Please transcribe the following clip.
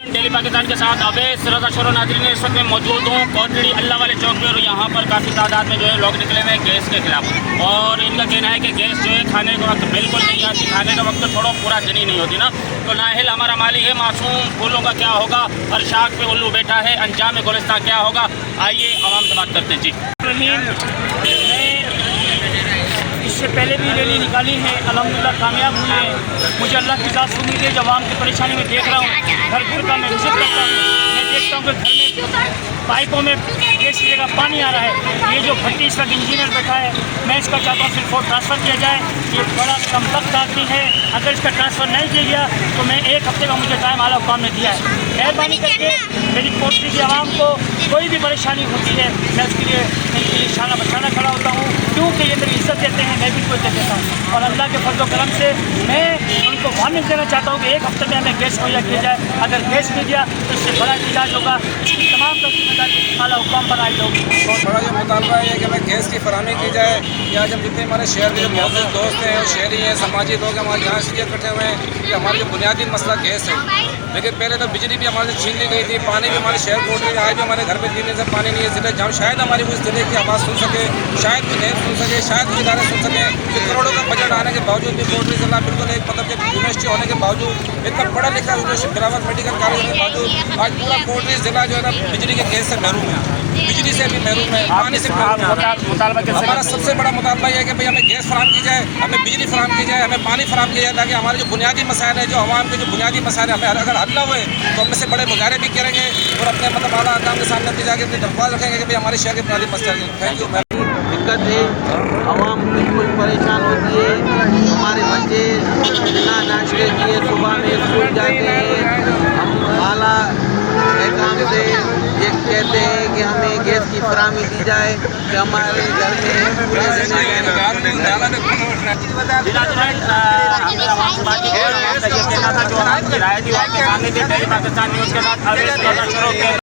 Daily Pakistan के साथ अवैस रजा शोर नाजरीन इस वक्त मैं मौजूद हूँ कोटड़ी अल्लाह वाले चौक पर। और यहाँ पर काफ़ी तादाद में जो है लोग निकले हुए हैं गैस के खिलाफ। और इनका कहना है कि गैस जो है खाने के वक्त बिल्कुल नहीं आती, खाने के वक्त छोड़ो पूरा दिन ही नहीं होती ना। तो नाहिल हमारा माली है, मासूम फूलों का क्या होगा, हर शाख पे उल्लू बैठा है, अंजाम गुलिस्तान क्या होगा। आइए आवाम से बात करते हैं। जी इससे पहले भी रैली निकाली है, अल्हम्दुलिल्लाह कामयाब हुई है। मुझे अल्लाह की ज़ात से उम्मीद है, जब आवाम की परेशानी में देख रहा हूँ, घर घर का मैं विजिट करता हूँ, मैं देखता हूँ कि घर में पाइपों में गैस की जगह पानी आ रहा है। ये जो भट्टी इस वक्त इंजीनियर बैठा है, मैं इसका चाहता हूँ सिर्फ ट्रांसफ़र किया जाए। ये बड़ा कम वक्त आती है, अगर इसका ट्रांसफ़र नहीं किया गया तो मैं 1 हफ्ते का मुझे टाइम आला हुकाम ने दिया है। मेहरबानी करके मेरी कोटड़ी की आवाम को कोई भी परेशानी होती है, मैं उसके लिए इनकी शाना बचाना खड़ा होता हूँ, क्योंकि ये मेरी इज्जत देते हैं, मैं भी इनको इज्जत देता हूँ। और अल्लाह के फजल करम से मैं उनको वार्निंग देना चाहता हूँ कि 1 हफ्ते में हमें गैस मुहैया किया जाए। अगर गैस मिल गया तो इससे बड़ा इलाज होगा। इसकी तमाम जिम्मेदारी आला हुकाम पर आई होगी। बहुत बड़ा जो मुतालबा है कि हमें गैस की फरहमी की जाए। या जब जितने हमारे शहर के जो मौजूद दोस्त हैं और शहरी हैं, समाजी लोग हैं, हमारे यहाँ से इकट्ठे हुए हैं कि हमारा जो बुनियादी मसला गैस है। लेकिन पहले तो बिजली भी हमारे से छीन ली गई थी, पानी भी हमारे शहर कोट में आज भी हमारे घर में 3 दिन से पानी नहीं है। जिले जहाँ शायद हमारी उस जिले की आवाज़ सुन सके, शायद भी नहीं सुन सके, शायद भी इदारे सुन सके कि करोड़ों का बजट आने के बावजूद भी कोटड़ी जिला बिल्कुल एक मतलब कि यूनिवर्सिटी होने के बावजूद, इतना पढ़ा लिखा यूनिवर्सिटी बिलावल मेडिकल कॉलेज होने के बावजूद आज पूरा कोटड़ी जिला जो है ना बिजली के गैस से महरूम है, बिजली से भी महरूम है, पानी से हमारा सबसे बड़ा मुतालबा यह है कि भाई हमें गैस फराहम की जाए, हमें बिजली फराहम की जाए, हमें पानी फराहम किया जाए, ताकि हमारे जो बुनियादी मसाइल है, जो आवाम के जो बुनियादी मसाइल हमें अगर हल न हुए तो हम से बड़े मुजाहरे भी करेंगे और अपने मतलब आला अकाम के सामने भी जाकर अपनी दरख्वास्त रखेंगे कि भाई हमारे शहर के बुनियादी मसाइल। Thank you. दिक्कत है, आवाम बिल्कुल परेशान होती है। हमारे बच्चे बिना नाश्ते किए सुबह में स्कूल जाते हैं। हम आला काम से ये कहते हैं कि हमें गैस की फराहमी दी जाए कि हमारे घर में पाकिस्तान न्यूज़ के साथ